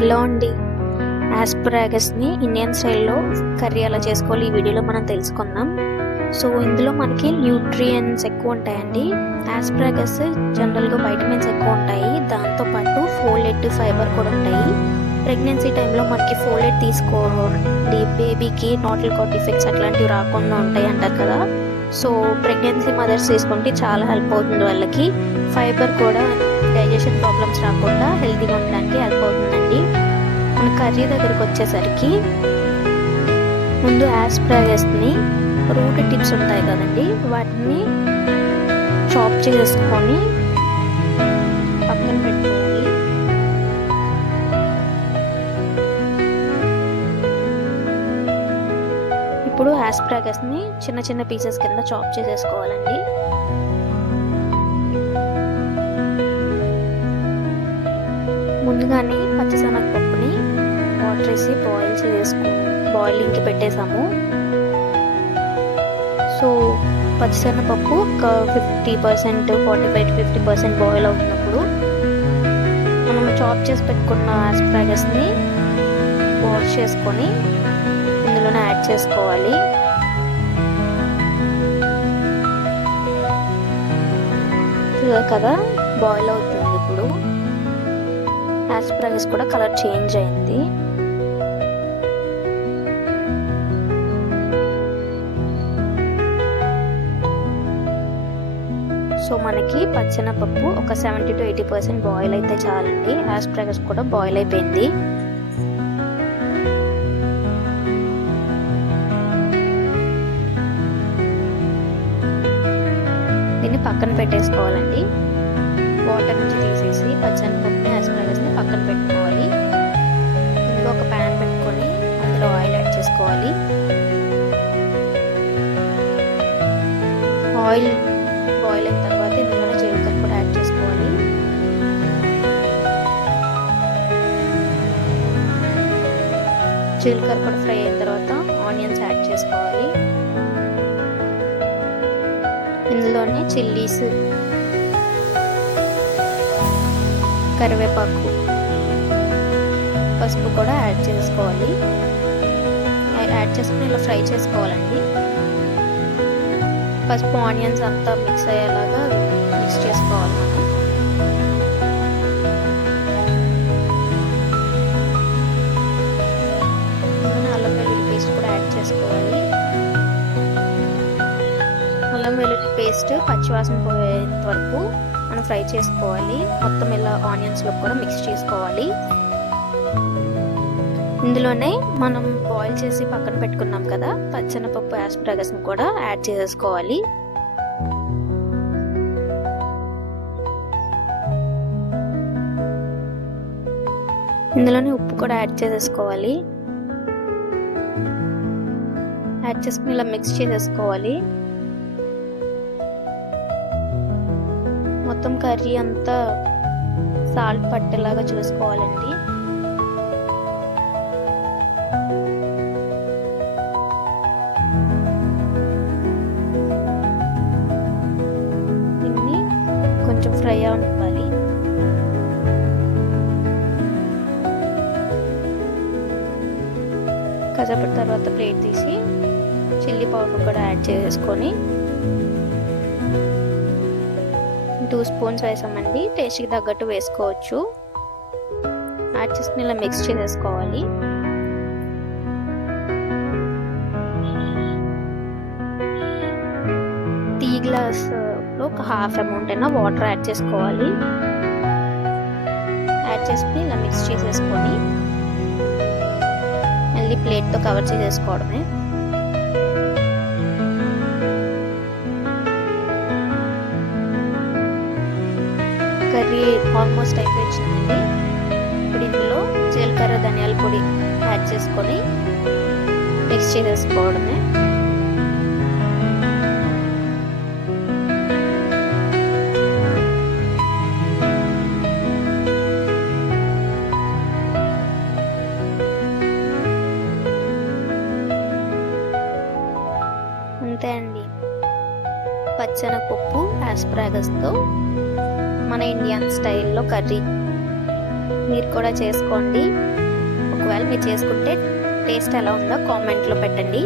Hello అండి. యాస్పరాగస్ని Indian స్టైల్లో curry ఎలా చేసుకోవాలి ఈ వీడియోలో మనం తెలుసుకుందాం. సో ఇందులో మనకి న్యూట్రియన్స్ ఎక్కువ ఉంటాయండి. యాస్పరాగస్ జనరల్గా వైటమిన్స్ ఎక్కువ ఉంటాయి. దాంతోపాటు ఫోలెట్ ఫైబర్ కూడా ఉంటాయి. ప్రెగ్నెన్సీ టైంలో మనకి ఫోలెట్ తీసుకోండి. బేబీకి నోటల్ కాట్ ఎఫెక్ట్స్ అట్లాంటివి రాకుండా ఉంటాయి అంటారు కదా. సో ప్రెగ్నెన్సీ మదర్స్ తీసుకుంటే చాలా హెల్ప్ అవుతుంది వాళ్ళకి. ఫైబర్ కూడా డైజెషన్ ప్రాబ్లమ్స్ రాకుండా హెల్తీగా ఉండడానికి హెల్ప్ అవుతుంది. కర్రీ దగ్గరికి వచ్చేసరికి ముందు యాస్ప్రాగస్ని రూట్ టిప్స్ ఉంటాయి కదండి వాటిని చాప్ చేసుకొని పక్కన పెట్టుకోవాలి. ఇప్పుడు యాస్ప్రాగస్ని చిన్న చిన్న పీసెస్ కింద చాప్ చేసేసుకోవాలండి. ముందుగానే పచ్చిశనగపప్పుని వాటర్ వేసి బాయిల్ చేసుకు బాయిలింగ్కి పెట్టేసాము. సో పచ్చిశనగపప్పు ఒక fifty percent forty five to fifty percent boil అవుతున్నప్పుడు మనం చాప్ చేసి పెట్టుకున్న ఆస్ప్రాగస్ని వాష్ చేసుకొని ఇందులోనే యాడ్ చేసుకోవాలి. కదా? బాయిల్ అవుతుంది. యాస్ప్రాగస్ కూడా కలర్ చేంజ్ అయింది. సో మనకి పచ్చెనపప్పు ఒక seventy to eighty percent boil అయితే చాలండి. యాస్ప్రాగస్ కూడా బాయిల్ అయిపోయింది. దీన్ని పక్కన పెట్టేసుకోవాలండి. వాటర్ నుంచి తీసేసి పచ్చనిపప్పుని యాస్ప్రాగస్ని ఆయిల్ బాయిల్ అయిన తర్వాత ఇందులో జీలకర్ర కూడా యాడ్ చేసుకోవాలి. జీలకర్ర కూడా ఫ్రై అయిన తర్వాత ఆనియన్స్ యాడ్ చేసుకోవాలి. ఇందులోనే చిల్లీస్ కరివేపాకు పసుపు కూడా యాడ్ చేసుకోవాలి. యాడ్ చేసుకుని ఇలా ఫ్రై చేసుకోవాలండి. పసుపు ఆనియన్స్ అంతా మిక్స్ అయ్యేలాగా మిక్స్ చేసుకోవాలి మనం. అల్లం వెల్లుల్లి పేస్ట్ కూడా యాడ్ చేసుకోవాలి. అల్లం వెల్లుల్లి పేస్ట్ పచ్చివాసన పోయేంత వరకు మనం ఫ్రై చేసుకోవాలి. మొత్తం ఇలా ఆనియన్స్లో కూడా మిక్స్ చేసుకోవాలి. ఇందులోనే మనం బాయిల్ చేసి పక్కన పెట్టుకున్నాం కదా పచ్చనపప్పు యాస్ప్రగస్ని కూడా యాడ్ చేసేసుకోవాలి ఇందులోనే ఉప్పు కూడా యాడ్ చేసేసుకోవాలి. యాడ్ చేసుకుని ఇలా మిక్స్ చేసేసుకోవాలి. మొత్తం కర్రీ అంతా సాల్ట్ పట్టేలాగా చూసుకోవాలండి. కసపటి తర్వాత ప్లేట్ తీసి చిల్లీ పౌడర్ కూడా యాడ్ చేసేసుకొని టూ స్పూన్స్ వేసామండి టేస్ట్కి తగ్గట్టు వేసుకోవచ్చు. యాడ్ చేసుకుని ఇలా మిక్స్ చేసేసుకోవాలి టీ గ్లాస్లో ఒక హాఫ్ అమౌంట్ అయినా వాటర్ యాడ్ చేసుకోవాలి. యాడ్ చేసుకుని ఇలా మిక్స్ చేసేసుకొని మళ్ళీ ప్లేట్తో కవర్ చేసేసుకోవడమే. కర్రీ ఆల్మోస్ట్ అయిపోయిందండి. ఇప్పుడు ఇందులో జీలకర్ర ధనియాల పొడి యాడ్ చేసుకొని మిక్స్ చేసేసుకోవడమే. అంతే అండి పచ్చనపప్పు యాస్ప్రాగస్తో మన ఇండియన్ స్టైల్లో కర్రీ. మీరు కూడా చేసుకోండి. ఒకవేళ మీరు చేసుకుంటే టేస్ట్ ఎలా ఉందో కామెంట్లో పెట్టండి.